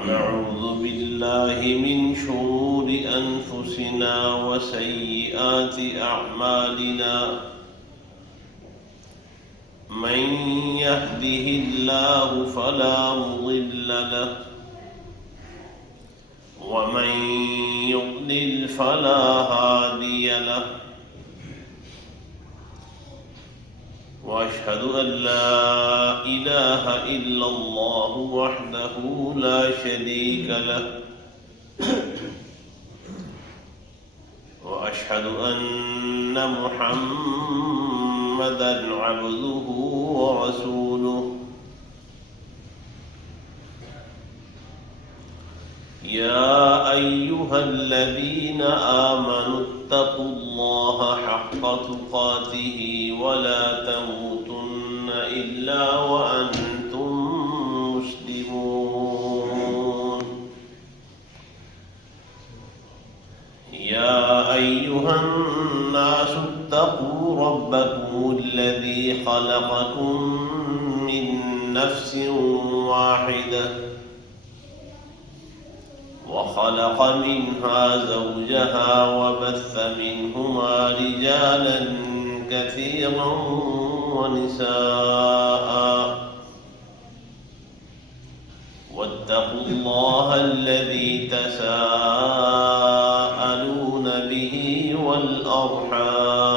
ونعوذ بالله من شرور أنفسنا وسيئات أعمالنا من يهده الله فلا مضل له ومن يضلل فلا هادي له وأشهد أن لا إله إلا الله وحده لا شريك له وأشهد أن محمدًا عبده ورسوله يا أيها الذين آمنوا اتقوا الله حق تقاته ولا تموتن إلا وأنتم مسلمون يا أيها الناس اتقوا ربكم الذي خلقكم من نفس واحدة وخلق منها زوجها وبث منهما رجالا كثيرا ونساء واتقوا الله الذي تساءلون به والأرحام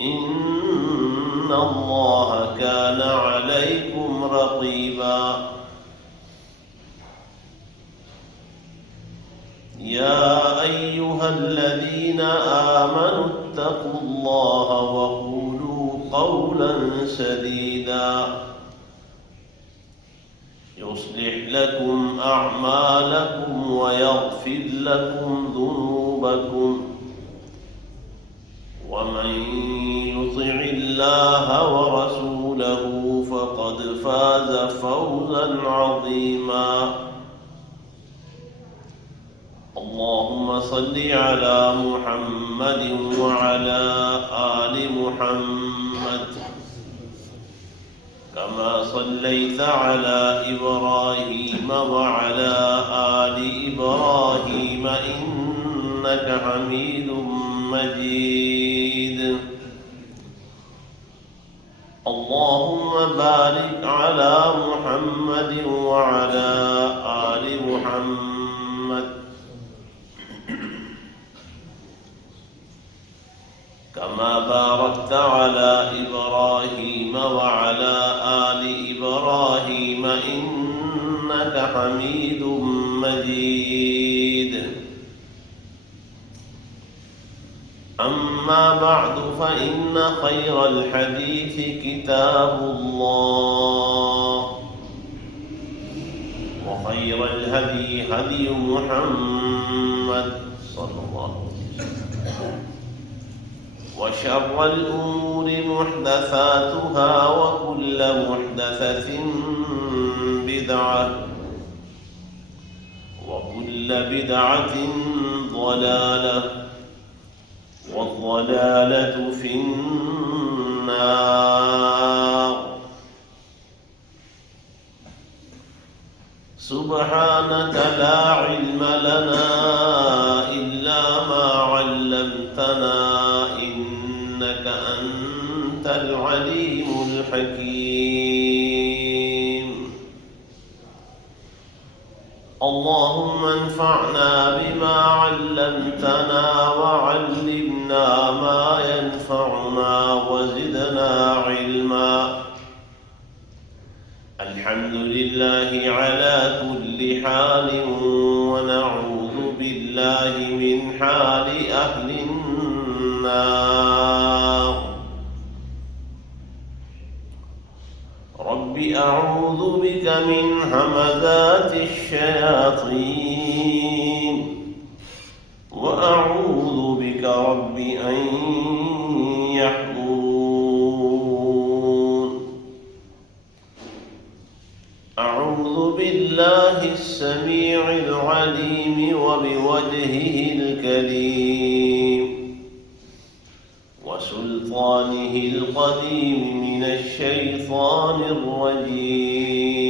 إن الله كان عليكم رقيبا يا أيها الذين آمنوا اتقوا الله وقولوا قولا سديدا يصلح لكم أعمالكم ويغفر لكم ذنوبكم ومن يطع الله ورسوله فقد فاز فوزا عظيما اللهم صل على محمد وعلى آل محمد كما صليت على إبراهيم وعلى آل إبراهيم إنك حميد مجيد اللهم بارك على محمد وعلى آل محمد كما باركت على إبراهيم وعلى آل إبراهيم إنك حميد مجيد أما بعد فإن خير الحديث كتاب الله وخير الهدي هدي محمد صلى الله عليه وسلم وشر الأمور محدثاتها وكل محدثة بدعة وكل بدعة ضلالة والضلالة في النار سبحانك لا علم لنا إلا ما علمتنا إنك أنت العليم الحكيم اللهم انفعنا بما علمتنا وعلمنا ما ينفعنا وزدنا علما الحمد لله على كل حال ونعوذ بالله من حال أهل النار رب أعوذ بك من همزات الشياطين وأعوذ بك رب أن يحضرون أعوذ بالله السميع العليم وبوجهه الكريم وسلطانه القديم من الشيطان الرجيم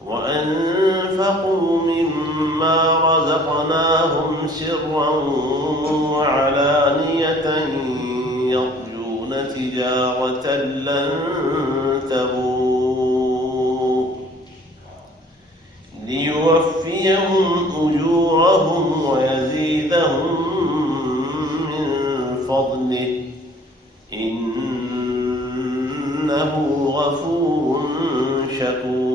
وأنفقوا مما رزقناهم سرا وعلانية يرجون تجارة لن تبور ليوفيهم أجورهم ويزيدهم من فضله إنه غفور شكور.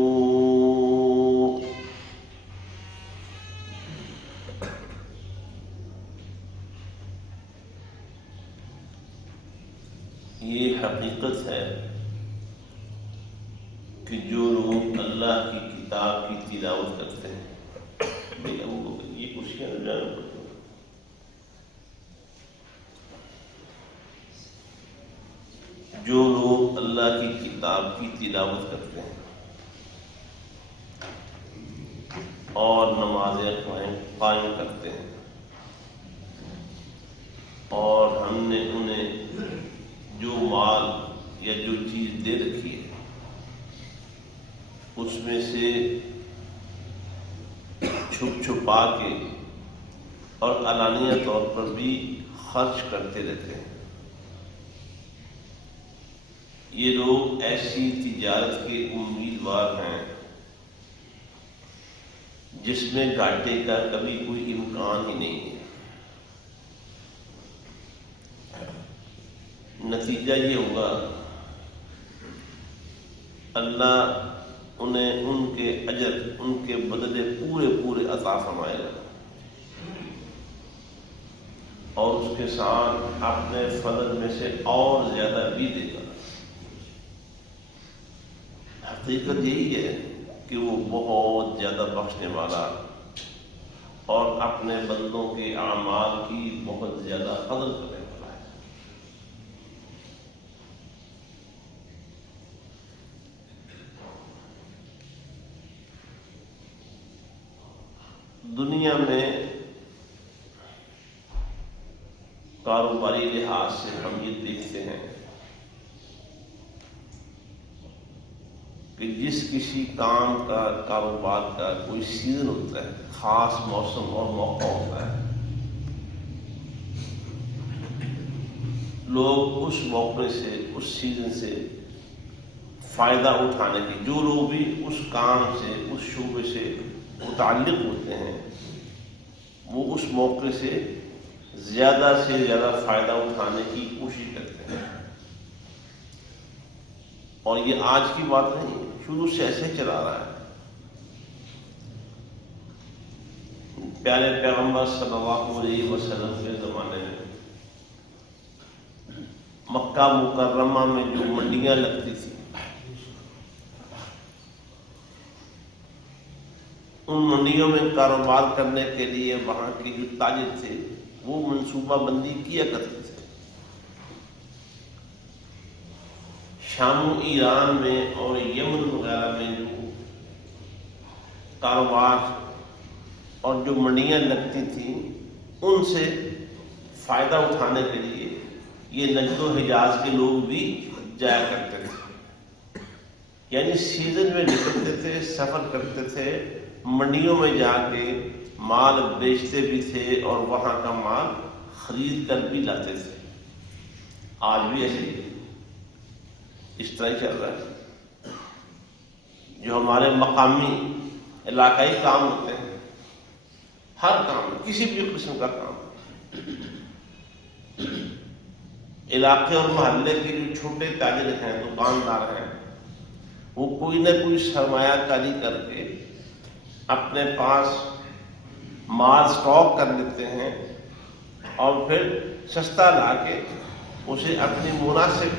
یہ حقیقت ہے کہ جو لوگ اللہ کی کتاب کی تلاوت کرتے ہیں، یہ کرسیاں جو لوگ اللہ کی کتاب کی تلاوت کرتے ہیں اور نمازیں قائم کرتے ہیں، اور ہم نے انہیں جو مال یا جو چیز دے رکھی ہے اس میں سے چھپ چھپا کے اور علانیہ طور پر بھی خرچ کرتے رہتے ہیں، یہ لوگ ایسی تجارت کے امیدوار ہیں جس میں گھاٹے کا کبھی کوئی امکان ہی نہیں ہے۔ نتیجہ یہ ہوگا اللہ انہیں ان کے اجر، ان کے بدلے پورے عطا فرمائے گا، اور اس کے ساتھ اپنے فضل میں سے اور زیادہ بھی دے گا۔ حقیقت یہی ہے کہ وہ بہت زیادہ بخشنے والا اور اپنے بندوں کے اعمال کی بہت زیادہ قدر کرنے والا ہے۔ دنیا میں کاروباری لحاظ سے ہم یہ دیکھتے ہیں کہ جس کسی کام کا، کاروبار کا کوئی سیزن ہوتا ہے، خاص موسم اور موقع ہوتا ہے، لوگ اس موقع سے، اس سیزن سے فائدہ اٹھانے کی، جو لوگ بھی اس کام سے، اس شعبے سے متعلق ہوتے ہیں، وہ اس موقع سے زیادہ فائدہ اٹھانے کی کوشش کرتے ہیں۔ اور یہ آج کی بات نہیں، شروع سے ایسے چلا رہا ہے۔ پیارے پیغمبر صلی اللہ علیہ وسلم کے زمانے میں مکہ مکرمہ میں جو منڈیاں لگتی تھیں، ان منڈیوں میں کاروبار کرنے کے لیے وہاں کے جو تاجر تھے وہ منصوبہ بندی کیا کرتے تھے۔ شام و ایران میں اور یمن وغیرہ میں جو کاروبار اور جو منڈیاں لگتی تھیں، ان سے فائدہ اٹھانے کے لیے یہ نجد و حجاز کے لوگ بھی جایا کرتے تھے، یعنی سیزن میں نکلتے تھے، سفر کرتے تھے، منڈیوں میں جا کے مال بیچتے بھی تھے اور وہاں کا مال خرید کر بھی لاتے تھے۔ آج بھی ایسے ہی اس طرح ہی چل رہا ہے۔ جو ہمارے مقامی علاقائی کام ہوتے ہیں، ہر کام، کسی بھی قسم کا کام، علاقے اور محلے کے جو چھوٹے تاجر ہیں، دکاندار ہیں، وہ کوئی نہ کوئی سرمایہ کاری کر کے اپنے پاس مال سٹاک کر لیتے ہیں اور پھر سستا لا کے اسے اپنی مناسب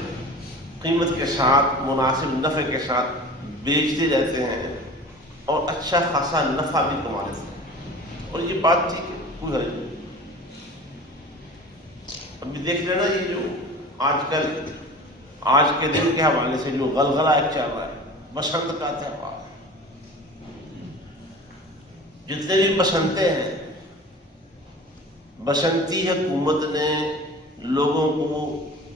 قیمت کے ساتھ، مناسب نفع کے ساتھ بیچتے رہتے ہیں اور اچھا خاصا نفع بھی کما لیتے ہیں۔ اور یہ بات ٹھیک ہے، کوئی حرج نہیں۔ ابھی دیکھ لینا یہ جو آج کے دن کے حوالے سے جو غلغلہ ایک چل رہا ہے، بسنت کا تہوار، جتنے بھی بسنتے ہیں، بسنتی حکومت نے لوگوں کو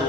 2,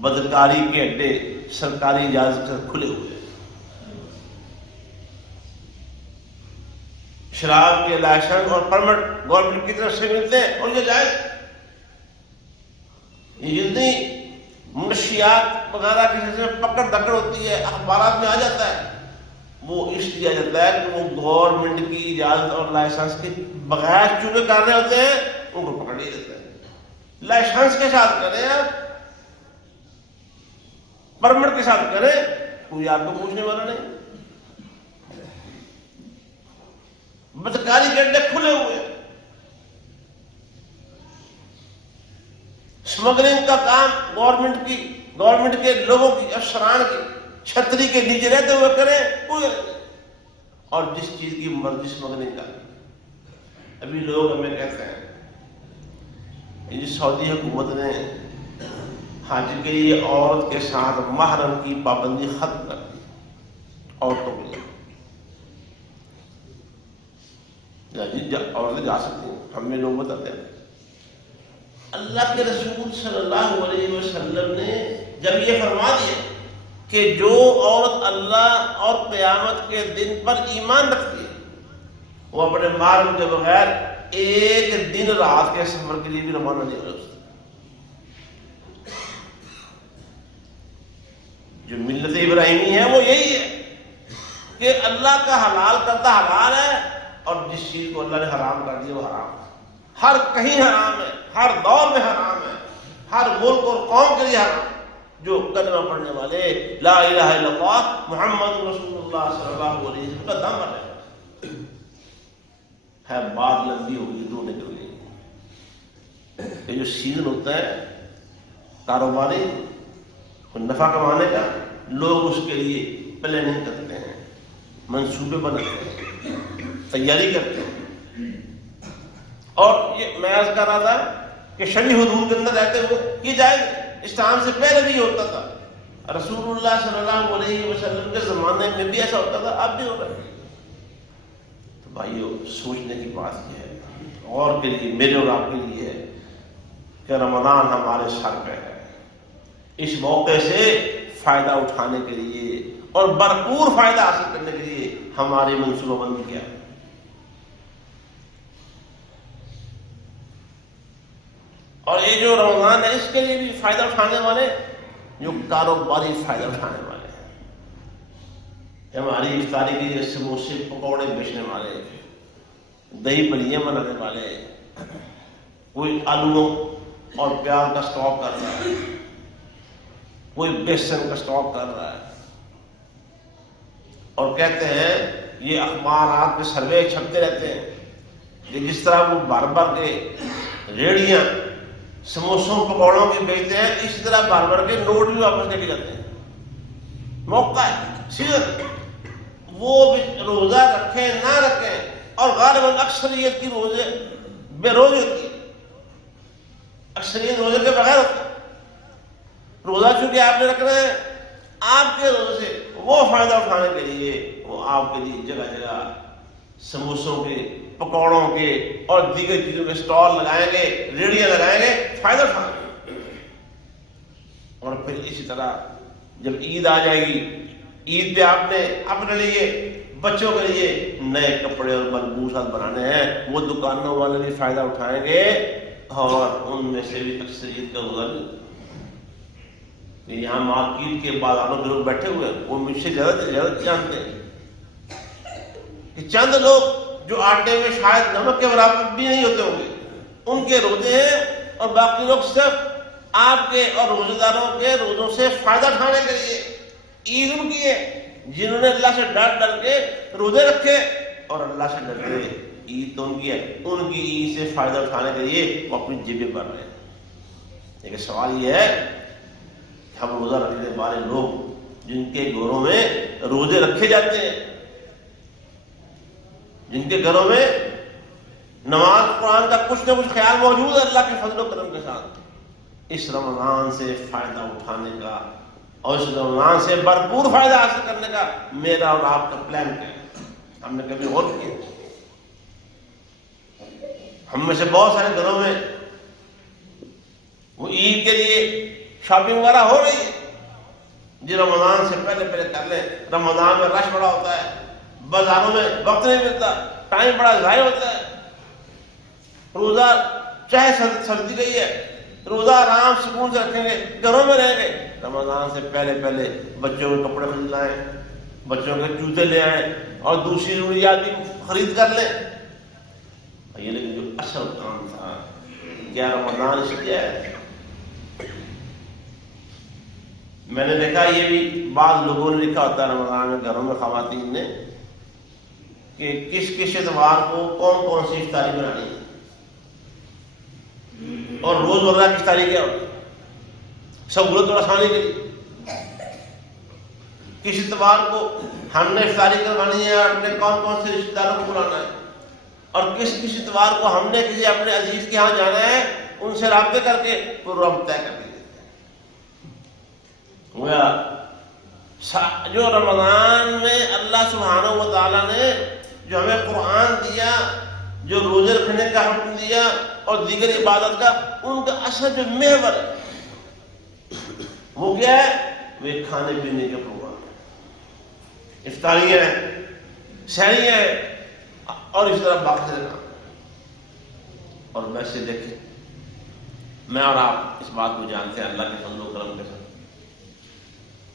بدکاری کے اڈے سرکاری اجازت سے کھلے ہوئے، شراب کے لائسنس اور پرمٹ گورنمنٹ کی طرف سے ملتے ہیں اور یہ جائز۔ یہ جتنی منشیات وغیرہ کی پکڑ دکڑ ہوتی ہے اخبارات میں آ جاتا ہے، وہ اس لیے آ جاتا ہے کہ وہ گورنمنٹ کی اجازت اور لائسنس کے بغیر چوری کر رہے ہوتے ہیں، ان کو پکڑ نہیں دیتا ہے۔ لائسنس کے ساتھ کریں آپ، پرمٹ کے ساتھ کریں، کوئی آپ کو پوچھنے والا نہیں۔ بدکاری کے اڈے کھلے ہوئے، اسمگلنگ کا کام گورنمنٹ کے لوگوں کی، افسران کی چھتری کے نیچے رہتے ہوئے کریں، کوئی اور جس چیز کی مرضی اسمگلنگ کا۔ ابھی لوگ ہمیں کہتے ہیں یہ سعودی حکومت نے حج کے لیے عورت کے ساتھ محرم کی پابندی ختم کر دی، عورتوں کے لیے عورتیں جا سکتی ہیں۔ ہمیں لوگ بتاتے ہیں اللہ کے رسول صلی اللہ علیہ وسلم نے جب یہ فرما دیا کہ جو عورت اللہ اور قیامت کے دن پر ایمان رکھتی ہے وہ اپنے مال کے بغیر ایک دن رات کے سفر کے لیے بھی روانہ نہیں ہو سکتی۔ جو ملت ابراہیمی ہے وہ یہی ہے کہ اللہ کا حلال کرتا حلال ہے، اور جس چیز کو اللہ نے حرام کر دیا وہ حرام ہے۔ ہر کہیں حرام ہے، ہر دور میں حرام ہے، ہر ملک اور قوم کے لیے حرام ہے۔ جو کلمہ پڑھنے والے لا الہ الا اللہ محمد رسول اللہ صلی اللہ علیہ وسلم کا دم بنے ہے، بات لمبی ہوگی تو نکل گئی۔ یہ جو سیزن ہوتا ہے کاروباری نفع کمانے کا، لوگ اس کے لیے پلاننگ کرتے ہیں، منصوبے بناتے ہیں، تیاری کرتے ہیں۔ اور یہ میں عرض کر رہا تھا کہ شرعی حدود کے اندر رہتے ہوئے یہ جائز، اسلام سے پہلے بھی ہوتا تھا، رسول اللہ صلی اللہ علیہ وسلم کے زمانے میں بھی ایسا ہوتا تھا، اب بھی ہو رہا ہے۔ تو بھائیو سوچنے کی بات یہ ہے، اور کے لیے، میرے اور آپ کے لیے ہے کہ رمضان ہمارے سر پہ ہے، اس موقع سے فائدہ اٹھانے کے لیے اور بھرپور فائدہ حاصل کرنے کے لیے ہماری منصوبہ بندی کیا ہے۔ اور یہ جو رمضان ہے اس کے لیے بھی فائدہ اٹھانے والے جو کاروباری فائدہ اٹھانے والے ہیں، ہماری افطاری کے لیے سموسے پکوڑے بیچنے والے، دہی بلیاں بنانے والے، کوئی آلو اور پیاز کا سٹاک کر رہا ہے، کوئی بیسن کا سٹاک کر رہا ہے، اور کہتے ہیں یہ اخبارات میں سروے چھپتے رہتے ہیں کہ جس طرح وہ بھر بھر کے ریڑیاں سموسوں پکوڑوں کی بیچتے ہیں، اسی طرح بھر بھر کے نوٹ بھی واپس لے کے جاتے ہیں۔ موقع ہے، سیزن، وہ روزہ رکھیں نہ رکھیں، اور غالباً اکثریت کی روزے بے روزے ہوتی ہے، اکثریت روزے کے بغیر ہوتی ہے۔ روزہ چونکہ آپ نے رکھنا ہے، آپ کے روزے سے وہ فائدہ اٹھانے کے لیے وہ آپ کے لیے جگہ جگہ سموسوں کے، پکوڑوں کے اور دیگر چیزوں کے سٹال لگائیں گے، ریڑیاں لگائیں گے، فائدہ اٹھائیں گے۔ اور پھر اسی طرح جب عید آ جائے گی، عید پہ آپ نے اپنے لیے، بچوں کے لیے نئے کپڑے اور ملبوسات بنانے ہیں، وہ دکانوں والے بھی فائدہ اٹھائیں گے، اور ان میں سے بھی اکثریت کا گزر یہاں مارکیٹ کے بازاروں کے لوگ بیٹھے ہوئے ہیں، وہ مجھ سے زیادہ سے زیادہ جانتے ہیں کہ چند لوگ جو آٹے میں شاید نمک کے برابر بھی نہیں ہوتے ہوں گے، ان کے روزے ہیں، اور باقی لوگ صرف آپ کے اور روزے داروں کے روزوں سے فائدہ اٹھانے کے لیے۔ عید ان کی ہے جنہوں نے اللہ سے ڈر کے روزے رکھے، اور اللہ سے ڈرتے عید تو ان کی ہے، ان کی عید سے فائدہ اٹھانے کے لیے وہ اپنی جیبیں بھر رہے ہیں۔ لیکن سوال یہ ہے ہم روزہ رکھنے والے لوگ جن کے گھروں میں روزے رکھے جاتے ہیں، جن کے گھروں میں نماز قرآن کا کچھ نہ کچھ خیال موجود ہے اللہ کے فضل و کرم کے ساتھ، اس رمضان سے فائدہ اٹھانے کا اور اس رمضان سے بھرپور فائدہ حاصل کرنے کا میرا اور آپ کا پلان کیا ہے؟ ہم نے کبھی غور کیا؟ ہم میں سے بہت سارے گھروں میں وہ عید کے لیے شاپنگ وغیرہ ہو رہی ہے جی، رمضان سے پہلے کر لیں. رمضان میں رش بڑا ہوتا ہے، بازاروں میں وقت نہیں ملتا، ٹائم بڑا ضائع ہوتا ہے. روزہ چاہے سردی گئی ہے، روزہ آرام سکون سے رکھیں گے، گھروں میں رہیں گے. رمضان سے پہلے بچوں کے کپڑے خرید لائیں، بچوں کے جوتے لے آئیں اور دوسری ضروریات بھی خرید کر لیں. یہ لیکن جو اصل کام تھا، کیا رمضان اس لیے ہے؟ میں نے دیکھا یہ بھی بعض لوگوں نے لکھا ہوتا ہے رمضان میں گھروں میں خواتین نے کہ کس اتوار کو کون سی افطاری بنانی ہے اور روز مرہ کی افطاری کیا ہوگی، سہولت اور آسانی کے لیے. کس اتوار کو ہم نے افطاری کروانی ہے اور اپنے کون سے رشتے داروں کو بلانا ہے، اور کس اتوار کو ہم نے کسی اپنے عزیز کے ہاں جانا ہے، ان سے رابطے کر کے پروگرام طے کر دیتے. جو رمضان میں اللہ سبحانہ و تعالیٰ نے جو ہمیں قرآن دیا، جو روزے رکھنے کا حکم دیا اور دیگر عبادت کا، ان کا اصل جو محور ہے وہ کیا ہے؟ وہ کھانے پینے کے پروگرام، افطاریاں ہیں، سحریاں ہیں اور اس طرح باقی سے کام. اور ویسے دیکھیں، میں اور آپ اس بات کو جانتے ہیں اللہ کے فضل و کرم کے ساتھ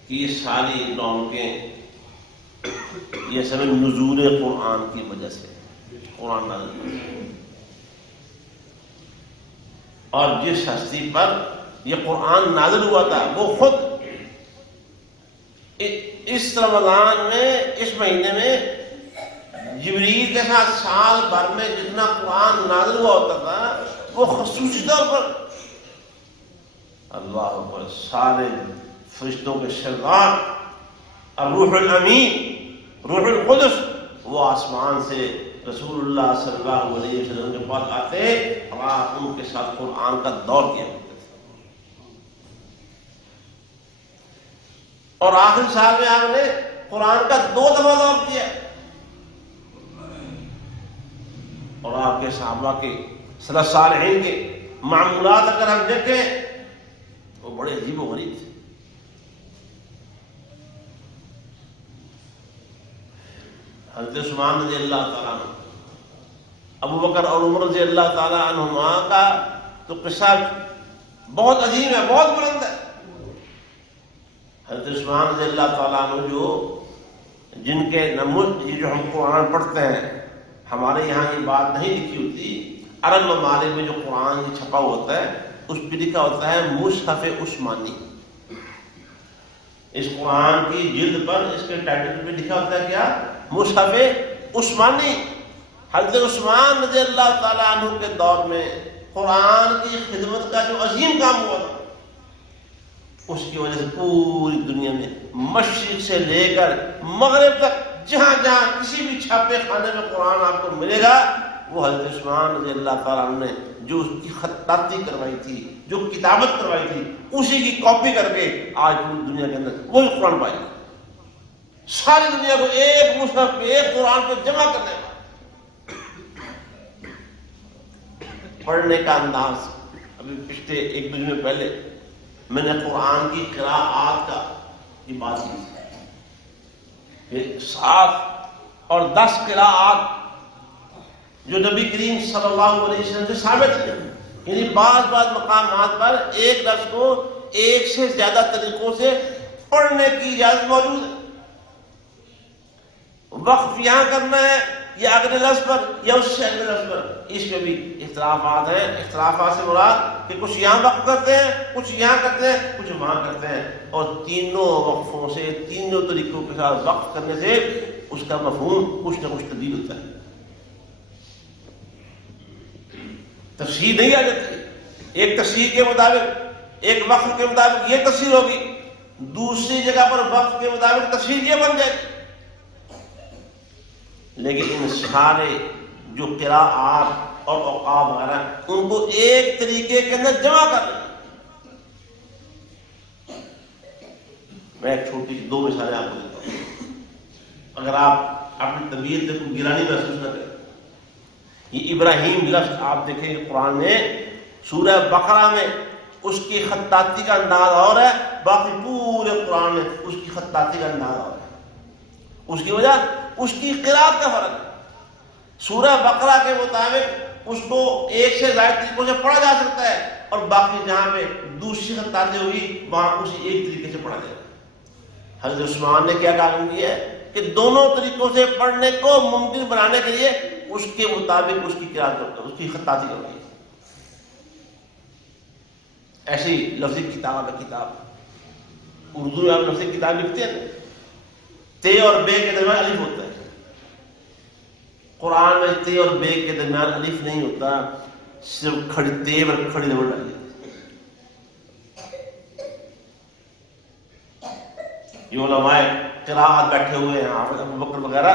کہ یہ ساری رونقیں یہ سب نزول قرآن کی وجہ سے، قرآن نازل ہوا. اور جس ہستی پر یہ قرآن نازل ہوا تھا وہ خود اس رمضان میں، اس مہینے میں جبریل کے ساتھ سال بھر میں جتنا قرآن نازل ہوا ہوتا تھا وہ خصوصی طور پر اللہ پر سارے فرشتوں کے سردار اور روح الامین، روح القدس، وہ آسمان سے رسول اللہ صلی اللہ علیہ وسلم کے پاس آتے اور آپ ان کے ساتھ قرآن کا دور کیا کرتے تھے. اور آخری سال میں آپ نے قرآن کا 2 دفعہ دور کیا. اور آپ کے صحابہ کے سلف صالحین کے معمولات اگر ہم دیکھیں وہ بڑے عجیب و غریب تھے. حضرت عثمان رضی اللہ تعالیٰ عنہ، ابو بکر اور عمر رضی اللہ تعالیٰ عنہما کا تو قصہ بہت عظیم ہے، بہت بلند ہے. حضرت عثمان رضی اللہ تعالیٰ عنہ جن کے یہ جو ہم قرآن پڑھتے ہیں، ہمارے یہاں یہ بات نہیں لکھی ہوتی، عرب ممالک میں جو قرآن چھپا ہوتا ہے اس پہ لکھا ہوتا ہے مصحف عثمانی. اس قرآن کی جلد پر اس کے ٹائٹل پہ لکھا ہوتا ہے کیا؟ مصحف عثمانی. حضرت عثمان رضی اللہ تعالیٰ عنہ کے دور میں قرآن کی خدمت کا جو عظیم کام ہوا تھا، اس کی وجہ سے پوری دنیا میں مشرق سے لے کر مغرب تک جہاں جہاں کسی بھی چھاپے خانے میں قرآن آپ کو ملے گا، وہ حضرت عثمان رضی اللہ تعالیٰ عنہ نے جو اس کی خطاطی کروائی تھی، جو کتابت کروائی تھی، اسی کی کاپی کر کے آج پوری دنیا کے اندر وہی قرآن پائی گئی. ساری دنیا کو ایک مصحف پہ، ایک قرآن پہ جمع کرنے کا پڑھنے کا انداز. ابھی پچھلے 1-2 دن پہلے میں نے قرآن کی قراءات کا یہ بات کی کہ 7 اور 10 قراءات جو نبی کریم صلی اللہ علیہ وسلم سے ثابت ہے، یعنی بعض مقامات پر ایک لفظ کو ایک سے زیادہ طریقوں سے پڑھنے کی اجازت موجود ہے. وقف یہاں کرنا ہے یا اگلے لفظ پر یا اس سے اگلے لفظ پر، اس میں بھی اختلافات ہیں. اختلافات سے مراد کہ کچھ یہاں وقف کرتے ہیں، کچھ یہاں کرتے ہیں، کچھ وہاں کرتے ہیں. اور تینوں وقفوں سے، تینوں طریقوں کے ساتھ وقف کرنے سے اس کا مفہوم کچھ نہ کچھ تبدیل ہوتا ہے، تفسیر نہیں آ جاتی. ایک تفسیر کے مطابق، ایک وقف کے مطابق یہ تفسیر ہوگی، دوسری جگہ پر وقف کے مطابق تفسیر یہ بن جائے گی. لیکن ان سارے جو قراءات اور اوقاف وغیرہ ان کو ایک طریقے کے اندر جمع کر لیں. میں ایک چھوٹی 2 مثالیں آپ کو دیتا ہوں، اگر آپ اپنی طبیعت سے کوئی گرانی محسوس نہ کریں. یہ ابراہیم لفظ آپ دیکھیں قرآن میں سورہ بقرہ میں اس کی خطاطی کا انداز اور ہے، باقی پورے قرآن میں اس کی خطاطی کا انداز اور ہے. اس کی وجہ اس کی قرأت کا فرق ہے. سورہ بقرہ کے مطابق اس کو ایک سے زائد طریقوں سے پڑھا جا سکتا ہے، اور باقی جہاں پہ دوسری خطاطی ہوگی وہاں اسی ایک طریقے سے پڑھا جائے گا. حضرت عثمان نے کیا کام کیا ہے کہ دونوں طریقوں سے پڑھنے کو ممکن بنانے کے لیے اس کے مطابق اس کی قرأت کرتا ہے، اس کی خطاطی کرتا ہے. ایسی لفظی کتاب ہے. کتاب اردو میں آپ لفظی کتاب لکھتے ہیں، تے اور بے کے درمیان الف ہوتا ہے. قرآن میں تے اور بے کے درمیان الف نہیں ہوتا، صرف کھڑی تے اور کھڑی زبر ڈالی جاتی ہے. یہ علماء قراءت بیٹھے ہوئے ہیں، حافظ ابو بکر وغیرہ،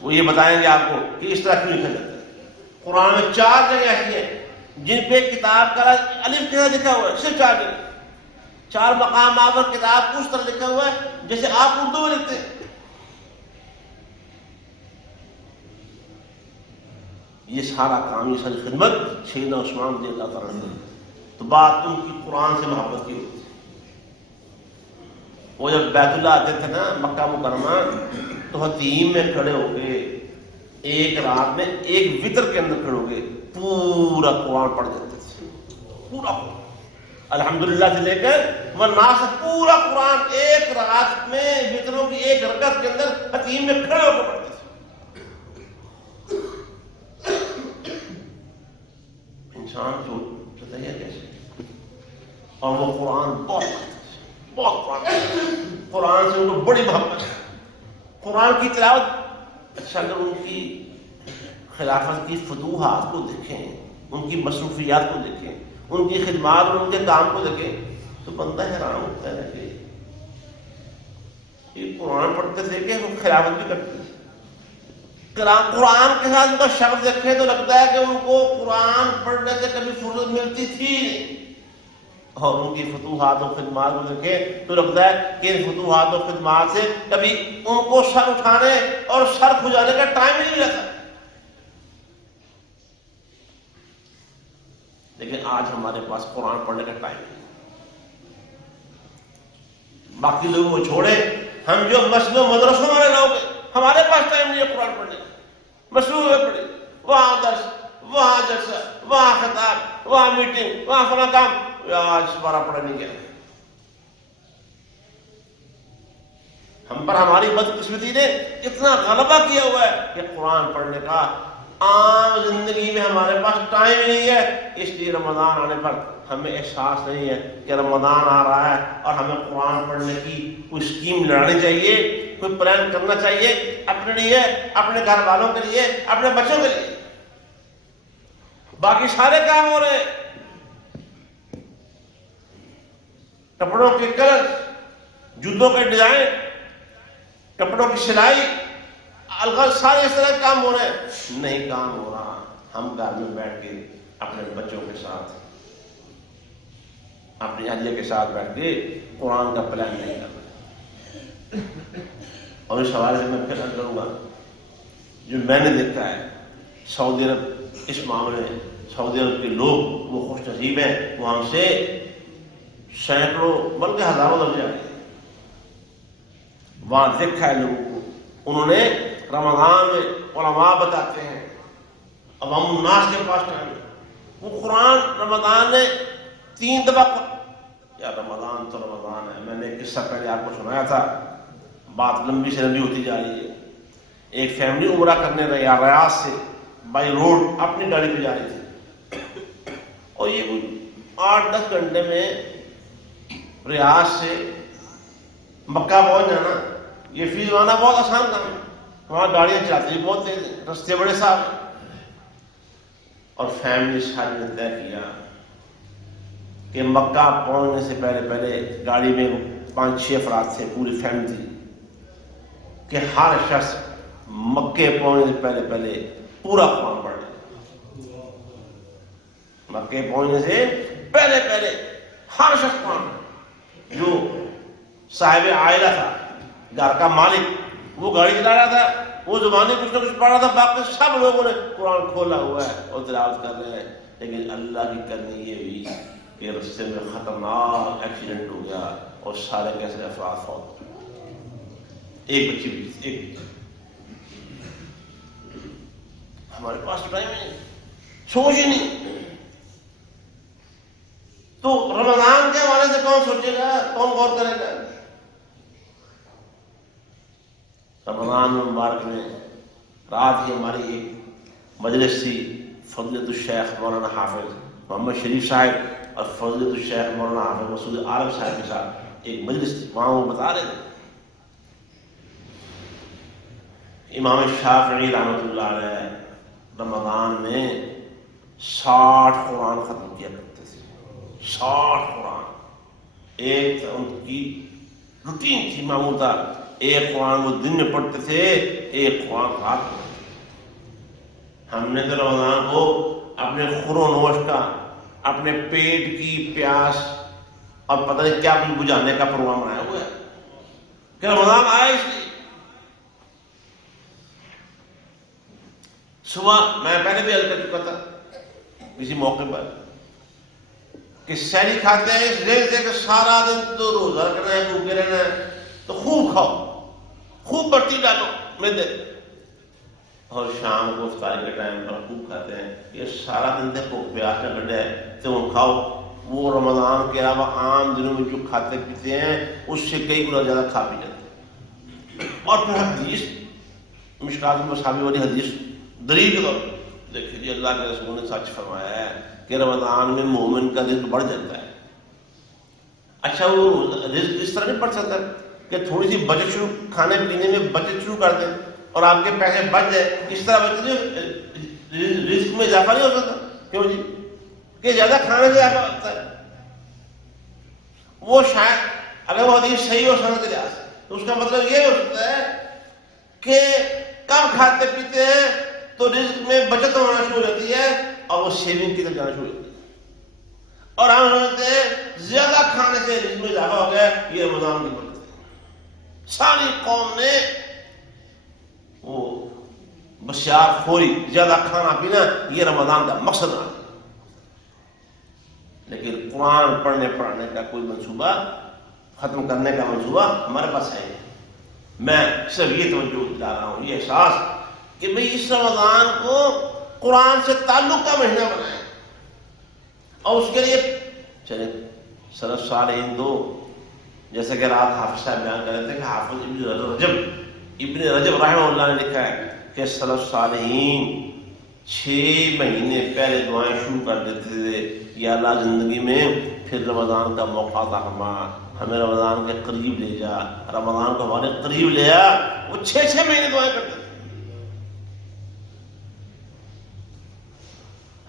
وہ یہ بتائیں گے آپ کو کہ اس طرح کیوں لکھا جاتا ہے. قرآن میں 4 جگہ ایسی ہیں جن پہ کتاب کا الف کے لکھا ہوا ہے، صرف 4 جگہ. 4 مقامات پر کتاب کو اس طرح لکھا ہوا ہے جیسے آپ اردو میں لکھتے ہیں. یہ سارا کام، یہ ساری خدمت سیدنا عثمان رضی اللہ تعالیٰ عنہ. تو بات ان کی قرآن سے محبت کی ہوتی ہے. وہ جب بیت اللہ آتے تھے نا مکہ مکرمہ، تو حتیم میں کھڑے ہو کے ایک رات میں ایک وطر کے اندر کھڑے ہو کے پورا قرآن پڑھ دیتے تھے. پورا الحمدللہ سے لے کر والناس پورا قرآن ایک رات میں وطروں کی ایک رکعت کے اندر حتیم میں کھڑے ہو کے پڑھتے تھے. انسان سوچتا ہے کیسے. اور وہ قرآن بہت قرآن سے ان کو بڑی محبت ہے. قرآن کی تلاوت اگر ان کی خلافت کی فتوحات کو دیکھیں، ان کی مصروفیات کو دیکھیں، ان کی خدمات اور ان کے کام کو دیکھیں، تو بندہ حیران ہوتا ہے کہ یہ قرآن پڑھتے تھے کہ وہ خلافت بھی کرتے تھے. قرآن کے ساتھ ان کا شخص دیکھے تو لگتا ہے کہ ان کو قرآن پڑھنے سے کبھی فرصت ملتی تھی نہیں، اور ان کی فتوحات و خدمات کو دیکھے تو لگتا ہے کہ ان فتوحات و خدمات سے کبھی ان کو سر اٹھانے اور سر کھجانے کا ٹائم نہیں ملا تھا. لیکن آج ہمارے پاس قرآن پڑھنے کا ٹائم نہیں. باقی لوگوں کو چھوڑے، ہم جو مسجدوں مدرسوں والے لوگ ہیں، ہمارے پاس ٹائم نہیں ہے قرآن پڑھنے کا. مصروف ہوئے پڑے، وہاں درس، وہاں جلسہ، وہاں خطاب، وہاں میٹنگ، وہاں فلاں کام. آج بارہ پڑھا نہیں گیا. ہم پر ہماری بدقسمتی نے اتنا غلبہ کیا ہوا ہے کہ قرآن پڑھنے کا عام زندگی میں ہمارے پاس ٹائم ہی نہیں ہے. اس لیے رمضان آنے پر ہمیں احساس نہیں ہے کہ رمضان آ رہا ہے اور ہمیں قرآن پڑھنے کی کوئی اسکیم لڑانی چاہیے، کوئی پلان کرنا چاہیے اپنے لیے، اپنے گھر والوں کے لیے، اپنے بچوں کے لیے. باقی سارے کام ہو رہے ہیں. کپڑوں کے کلر، جوتوں کے ڈیزائن، کپڑوں کی سلائی، الغرض سارے اس طرح کے کام ہو رہے ہیں. نہیں کام ہو رہا. ہم گھر میں بیٹھ کے اپنے بچوں کے ساتھ، اپنی اہلیہ کے ساتھ بیٹھ کے قرآن کا پلان نہیں کر رہے. اور اس حوالے سے میں پھر عرض کروں گا، جو میں نے دیکھا ہے سعودی عرب اس معاملے میں، سعودی عرب کے لوگ وہ خوش نصیب ہیں، وہ ہم سے سینکڑوں بلکہ ہزاروں درجے آگے. وہاں دیکھا ہے لوگوں کو. انہوں نے رمضان میں علماء بتاتے ہیں، عوام الناس کے پاس ٹائم ہے. وہ قرآن رمضان میں 3 دفعہ یا رمضان تو رمضان ہے. میں نے ایک قصہ پہلے آپ کو سنایا تھا، بات لمبی سے لمبی ہوتی جا رہی ہے. ایک فیملی عمرہ کرنے ریاض سے بائی روڈ اپنی گاڑی پہ جا رہی تھی، اور یہ 8-10 گھنٹے میں ریاض سے مکہ پہنچ جانا یہ فی زمانہ بہت آسان کام ہے. وہاں گاڑیاں چلاتی بہت تیز ہیں، رستے بڑے صاف ہیں. اور فیملی ساری نے طے کیا کہ مکہ پہنچنے سے پہلے گاڑی میں 5-6 افراد تھے، پوری فیملی تھی، کہ ہر شخص مکے پہنچنے سے پہلے پورا قرآن پڑھ لے. مکے پہنچنے سے پہلے ہر شخص قرآن. جو صاحب عائلہ تھا، گھر کا مالک، وہ گاڑی چلا رہا تھا، وہ زبانیں کچھ نہ کچھ پڑھ رہا تھا، باقی سب لوگوں نے قرآن کھولا ہوا ہے اور تلاوت کر رہے ہیں. لیکن اللہ کی کرنی یہ ہوئی کہ رستے میں خطرناک ایکسیڈنٹ ہو گیا اور سارے کیسے افراد فوت، ایک بچی بھی ایک۔ ہمارے پاس ٹائم نہیں، سوچ ہی نہیں۔ تو رمضان کے حوالے سے کون سوچے گا، کون غور کرے گا؟ رمضان مبارک میں رات ہی ہماری ایک مجلس تھی، فضیلت الشیخ مولانا حافظ محمد شریف صاحب اور فضیلت الشیخ مولانا حافظ مسعود عالم صاحب کے ساتھ ایک مجلس تھی۔ وہاں وہ بتا رہے تھے امام شافعی رحمۃ اللہ علیہ رمضان میں 60 قرآن ختم کیا کرتے تھے، 60 قرآن۔ ایک ان کی روٹین تھی، معمول تھا، ایک قرآن وہ دن میں پڑھتے تھے، ایک قرآن رات میں پڑھتے تھے۔ ہم نے تو رمضان کو اپنے خور و نوش کا، اپنے پیٹ کی پیاس اور پتہ نہیں کیا کچھ بجھانے کا پروگرام بنایا ہوا ہے کہ رمضان آئے اس لیے۔ صبح میں پہلے بھی عرض کر چکا تھا کسی موقع پر کہ سحری کھاتے ہیں اس ذہن سے کہ سارا دن تو روزہ رکھنا ہے، بھوکے رہنا ہے، تو خوب کھاؤ، خوب بڑھتی ڈالو میدے، اور شام کو افطاری کے ٹائم پر خوب کھاتے ہیں۔ یہ سارا دن دیکھو پیاس نہ کٹے تو وہ کھاؤ۔ وہ رمضان کے علاوہ عام دنوں میں جو کھاتے پیتے ہیں اس سے کئی گنا زیادہ کھا پی جاتے ہیں۔ اور پھر حدیث مشکات المصابیح والی حدیث دلیل کے طور پر دیکھیے جی، اللہ کے رسول نے سچ فرمایا ہے کہ رمضان میں مومن کا رزق بڑھ جاتا ہے۔ اچھا وہ رزق اس طرح نہیں بڑھ سکتا کہ تھوڑی سی بچت شروع، کھانے پینے میں بچت شروع کر دیں اور آپ کے پیسے بچ جائے، اس طرح رزق میں اضافہ نہیں ہو سکتا؟ کیوں جی؟ کہ زیادہ کھانے سے اضافہ ہوتا ہے۔ وہ شاید اگر وہ حدیث صحیح ہو سند کے لحاظ سے تو اس کا مطلب یہ ہو سکتا ہے کہ کم کھاتے پیتے ہیں تو رزق میں بچت ہونا شروع ہو جاتی ہے اور وہ سیونگ کی طرف جانا شروع ہو جاتی ہے، اور ہم سمجھتے ہیں زیادہ کھانے سے رزق میں اضافہ ہو گیا، یہ رمضان کی برکت ہے۔ ساری قوم نے وہ بسیار خوری، زیادہ کھانا پینا، یہ رمضان کا مقصد بنا دیا، لیکن قرآن پڑھنے پڑھانے کا کوئی منصوبہ، ختم کرنے کا منصوبہ ہمارے پاس ہے نہیں۔ میں صرف یہ توجہ دلا رہا ہوں، یہ احساس کہ بھئی اس رمضان کو قرآن سے تعلق کا مہینہ بنائیں، اور اس کے لیے چلے سلف صالحین دو، جیسے کہ رات حافظ صاحب بیان کر رہے تھے کہ حافظ ابن رجب رحمہ اللہ نے لکھا ہے کہ سلف صالحین 6 مہینے پہلے دعائیں شروع کر دیتے تھے، یا اللہ زندگی میں پھر رمضان کا موقع عطا فرما، ہمیں رمضان کے قریب لے جا، رمضان کو ہمارے قریب لے آ۔ وہ 6 مہینے دعائیں کرتے تھے۔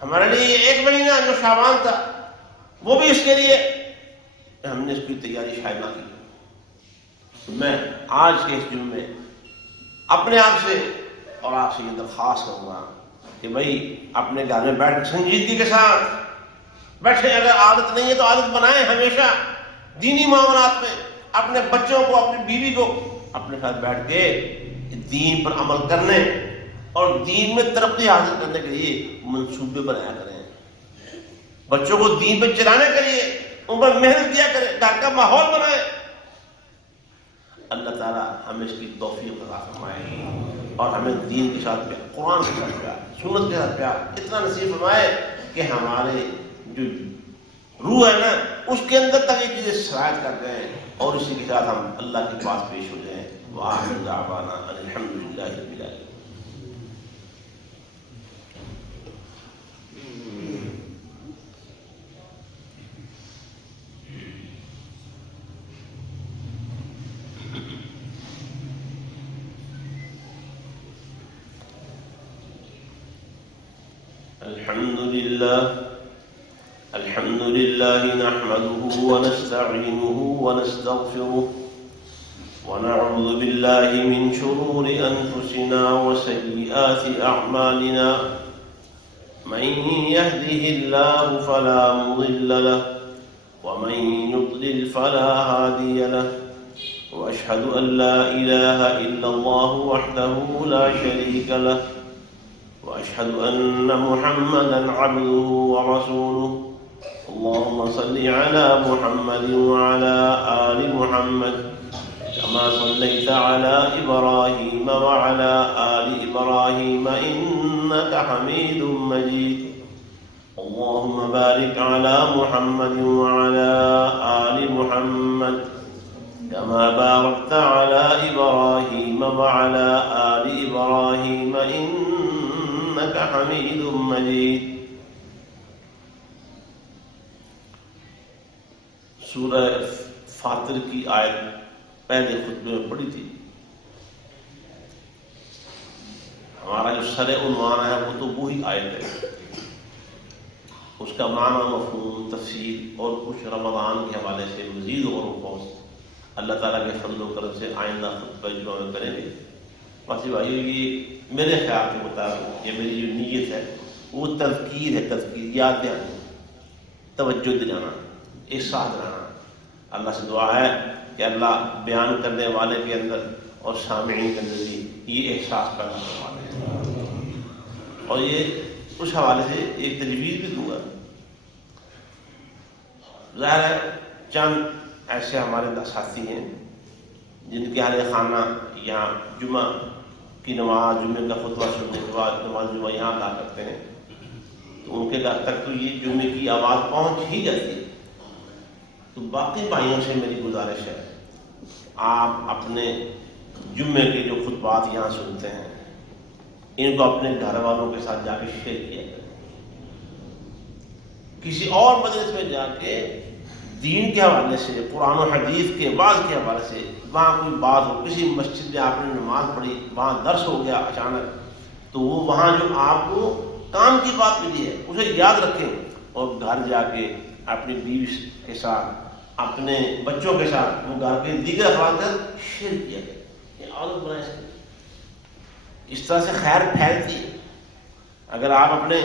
ہمارے لیے یہ 1 مہینہ جو شعبان تھا وہ بھی اس کے لیے ہم نے اس کی تیاری شاید نہ کی۔ میں آج کے اس جمعے میں اپنے آپ سے اور آپ سے یہ درخواست کروں گا کہ بھائی اپنے گھر میں بیٹھ سنجیدگی کے ساتھ بیٹھے، اگر عادت نہیں ہے تو عادت بنائیں، ہمیشہ دینی معاملات میں اپنے بچوں کو، اپنی بیوی کو اپنے ساتھ بیٹھ کے دین پر عمل کرنے اور دین میں ترقی حاصل کرنے کے لیے منصوبے بنایا کریں، بچوں کو دین پہ چلانے کے لیے ان پر محنت کیا کریں، گھر کا ماحول بنائیں۔ اللہ تعالیٰ ہمیں اس کی توفیق عطا فرمائے اور ہمیں دین کے ساتھ پیار، قرآن کے ساتھ پیار، سنت کے ساتھ پیار اتنا نصیب فرمائے کہ ہمارے جو روح ہے نا اس کے اندر تک یہ چیزیں سرایت کر جائیں اور اسی کے ساتھ ہم اللہ کے پاس پیش ہو جائیں۔ وآخر دعوانا ان الحمد للہ رب العالمین۔ الحمد لله نحمده ونستعينه ونستغفره ونعوذ بالله من شرور أنفسنا وسيئات أعمالنا، من يهده الله فلا مضل له ومن يضلل فلا هادي له، وأشهد أن لا إله إلا الله وحده لا شريك له، وأشهد أن محمدا عبده ورسوله، اللهم صل على محمد وعلى آل محمد كما صليت على إبراهيم وعلى آل إبراهيم إنك حميد مجيد. اللهم بارك على محمد وعلى آل محمد كما باركت على إبراهيم وعلى آل إبراهيم إنك حميد مجيد. سورہ فاطر کی آیت پہلے خطبے میں پڑھی تھی. ہمارا جو سر عنوان ہے وہ تو وہی آیت ہے. اس کا معنی، مفہوم، تفسیر اور کچھ رمضان کے حوالے سے مزید غور و خوض اللہ تعالیٰ کے فضل و کرم سے آئندہ خطبہ جمعہ میں کریں گے. باقی بھائیو، یہ میرے خیال کے مطابق یہ میری جو نیت ہے وہ تذکیر ہے، تذکیر، یاد دلانا، توجہ دلانا، احساس دلانا. اللہ سے دعا ہے کہ اللہ بیان کرنے والے کے اندر اور سامعین کے اندر بھی یہ احساس پیدا کروا دے. اور یہ اس حوالے سے ایک تجویز بھی دوں گا. ظاہر ہے چند ایسے ہمارے ساتھی ہیں جن کے اہل خانہ یہاں جمعہ کی نماز، جمعے کا خطبہ سننے کے بعد نماز جمعہ یہاں ادا کرتے ہیں، تو ان کے گھر تک تو یہ جمعے کی آواز پہنچ ہی جاتی ہے. تو باقی بھائیوں سے میری گزارش ہے، آپ اپنے جمعے کے جو خطبات یہاں سنتے ہیں ان کو اپنے گھر والوں کے ساتھ جا کے شیئر کیا کریں. کسی اور مجلس میں جا کے دین کے حوالے سے، قرآن و حدیث کے بعض کے حوالے سے وہاں کوئی بات ہو، کسی مسجد میں آپ نے نماز پڑھی، وہاں درس ہو گیا اچانک، تو وہ وہاں جو آپ کو کام کی بات ملی ہے اسے یاد رکھیں اور گھر جا کے اپنی بیوی کے ساتھ، اپنے بچوں کے ساتھ، وہ گھر کے دیگر افراد کا شیئر کیا گیا. یہ عادت بنائے سکتے. اس طرح سے خیر پھیلتی ہے. اگر آپ اپنے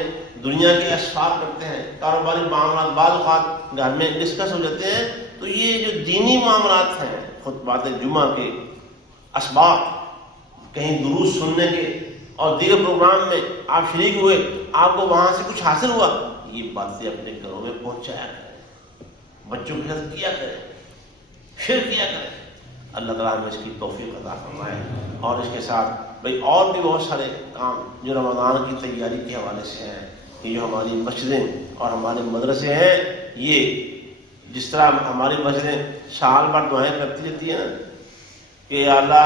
دنیا کے اسباب کرتے ہیں، کاروباری معاملات بعض اوقات گھر میں ڈسکس ہو جاتے ہیں، تو یہ جو دینی معاملات ہیں، خطبات جمعہ کے اسباب، کہیں دروس سننے کے اور دیگر پروگرام میں آپ شریک ہوئے، آپ کو وہاں سے کچھ حاصل ہوا، یہ باتیں اپنے گھروں میں پہنچایا کریں، بچوں کے ساتھ کیا کریں، شیئر کیا کریں. اللہ تعالیٰ ہمیں اس کی توفیق عطا فرمائے. اور اس کے ساتھ بھئی اور بھی بہت سارے کام جو رمضان کی تیاری کے حوالے سے ہیں، یہ جو ہماری مسجدیں اور ہمارے مدرسے ہیں، یہ جس طرح ہماری مسجدیں سال بھر دعائیں کرتی رہتی ہیں نا کہ اللہ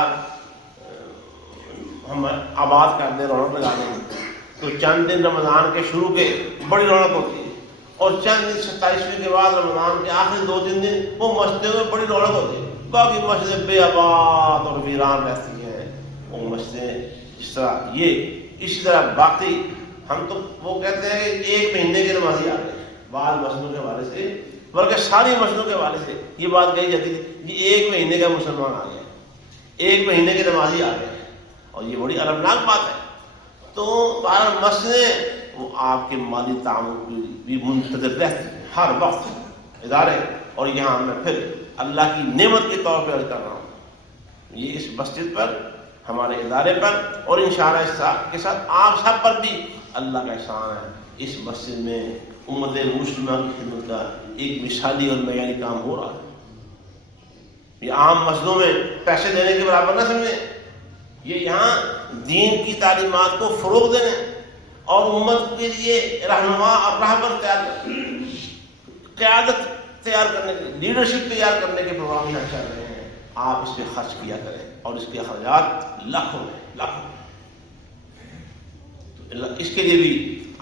ہم آباد کر دیں، رونق لگا دیں، تو چند دن رمضان کے شروع کے بڑی رونق ہوتی ہے، اور چند دن 27ویں کے بعد رمضان کے آخری 2-3 دن وہ مسجدوں میں بڑی رونق ہوتی ہے. باقی مسجدیں بے آباد اور ویران رہتی ہیں. وہ مسجدیں جس طرح یہ، اسی طرح باقی ہم تو وہ کہتے ہیں کہ 1 مہینے کے نمازی آ گئے بعض مسجدوں کے حوالے سے، بلکہ ساری مسجدوں کے حوالے سے یہ بات کہی جاتی تھی کہ 1 مہینے کا مسلمان آ گیا، 1 مہینے کے نمازی آ گئے، اور یہ بڑی المناک بات ہے. تو 12 مسجدیں وہ آپ کے مالی تعاون کی بھی منتظر رہتی ہیں ہر وقت ادارے. اور یہاں میں پھر اللہ کی نعمت کے طور پہ عرض کر رہا ہوں، یہ اس مسجد پر، ہمارے ادارے پر، اور انشاءاللہ اس کے ساتھ آپ سب پر بھی اللہ کا احسان ہے. اس مسجد میں امت مسلمہ کی خدمت کا ایک مثالی اور معیاری کام ہو رہا ہے. یہ عام مسجدوں میں پیسے دینے کے برابر نہ سمجھیں، یہ یہاں دین کی تعلیمات کو فروغ دینے اور امت کے لیے رہنما اور راہبر قیادت تیار کرنے کے، لیڈرشپ تیار کرنے کے پروگرام میں چل رہے ہیں. آپ اس پہ خرچ کیا کریں، اور اس کے اخراجات لاکھوں میں. تو اس کے لیے بھی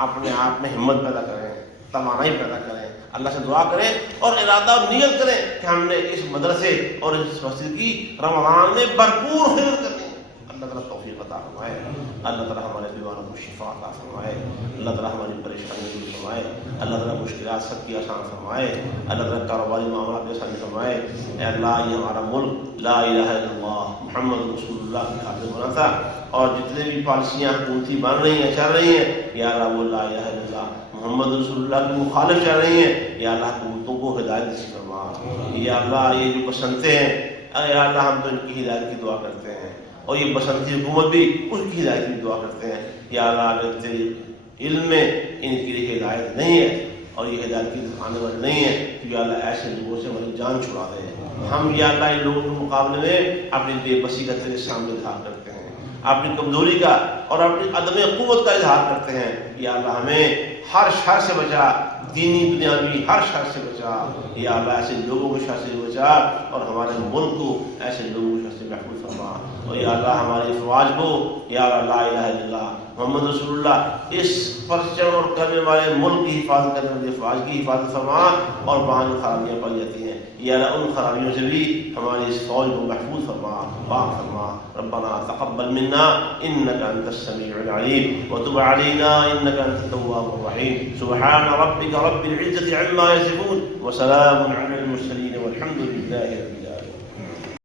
اپنے آپ میں ہمت پیدا کریں، توانائی پیدا کریں، اللہ سے دعا کریں اور ارادہ اور نیت کریں کہ ہم نے اس مدرسے اور اس مسجد کی رمضان میں بھرپور خدمت کرنی ہے. اللہ تعالیٰ توفیق عطا فرمائے. اللہ تعالیٰ ہمارے بیماروں کو شفا عطا فرمائے. اللہ تعالیٰ ہماری پریشانی دور فرمائے. اللہ تعالیٰ مشکلات سب کی آسان فرمائے. اللہ تعالیٰ کاروباری معاملات میں آسانی فرمائے. اے اللہ، یہ ہمارا ملک لا الہ الا اللہ محمد رسول اللہ کی خاطر بنا تھا، اور جتنے بھی پالیسیاں حکومتی بن رہی ہیں، چل رہی ہیں، یا اللہ وہ لا الہ الا اللہ محمد رسول اللہ کی مخالف چل رہی ہیں، یا اللہ حکومتوں کو ہدایت نصیب فرما. یا اللہ یہ جو بسنتے ہیں، اے اللہ ہم تو ان کی ہدایت کی دعا کرتے ہیں، اور یہ بسنتی حکومت بھی اس کی ہدایت کی دعا کرتے ہیں. یا اللہ اگر تیرے علم میں ان کے لیے ہدایت نہیں ہے اور یہ ہدایت کی دکھانے والے نہیں ہیں، تو یا اللہ ایسے لوگوں سے ہماری جان چھڑا دے۔ ہم یا اللہ ان لوگوں کے مقابلے میں اپنی بے بسی کا تیرے سامنے اظہار کرتے ہیں، اپنی کمزوری کا اور اپنی عدم قوت کا اظہار کرتے ہیں۔ یا اللہ ہمیں ہر شر سے بچا، دینی دنیاوی ہر شر سے بچا۔ یا اللہ ایسے لوگوں کو شر سے بچا اور ہمارے ملک کو ایسے لوگوں کو شر سے محفوظ فرما۔ اور یا اللہ ہماری افواج کو، یا اللہ لا الہ الا اللہ محمد رسول اللہ اس پرچم اور کرنے والے ملک کی حفاظت کرنے والے افواج کی حفاظت فرما، اور وہاں جو خرابیاں پائی جاتی ہیں یا اللہ ان خرابیوں سے بھی ہماری اس فوج کو محفوظ فرما، پاک فرما۔ ربنا تقبل منا انك انت السميع العليم وتب علينا انك انت التواب الرحيم۔ سبحان ربك رب العزة عما يصفون وسلام على المرسلين والحمد لله رب العالمين۔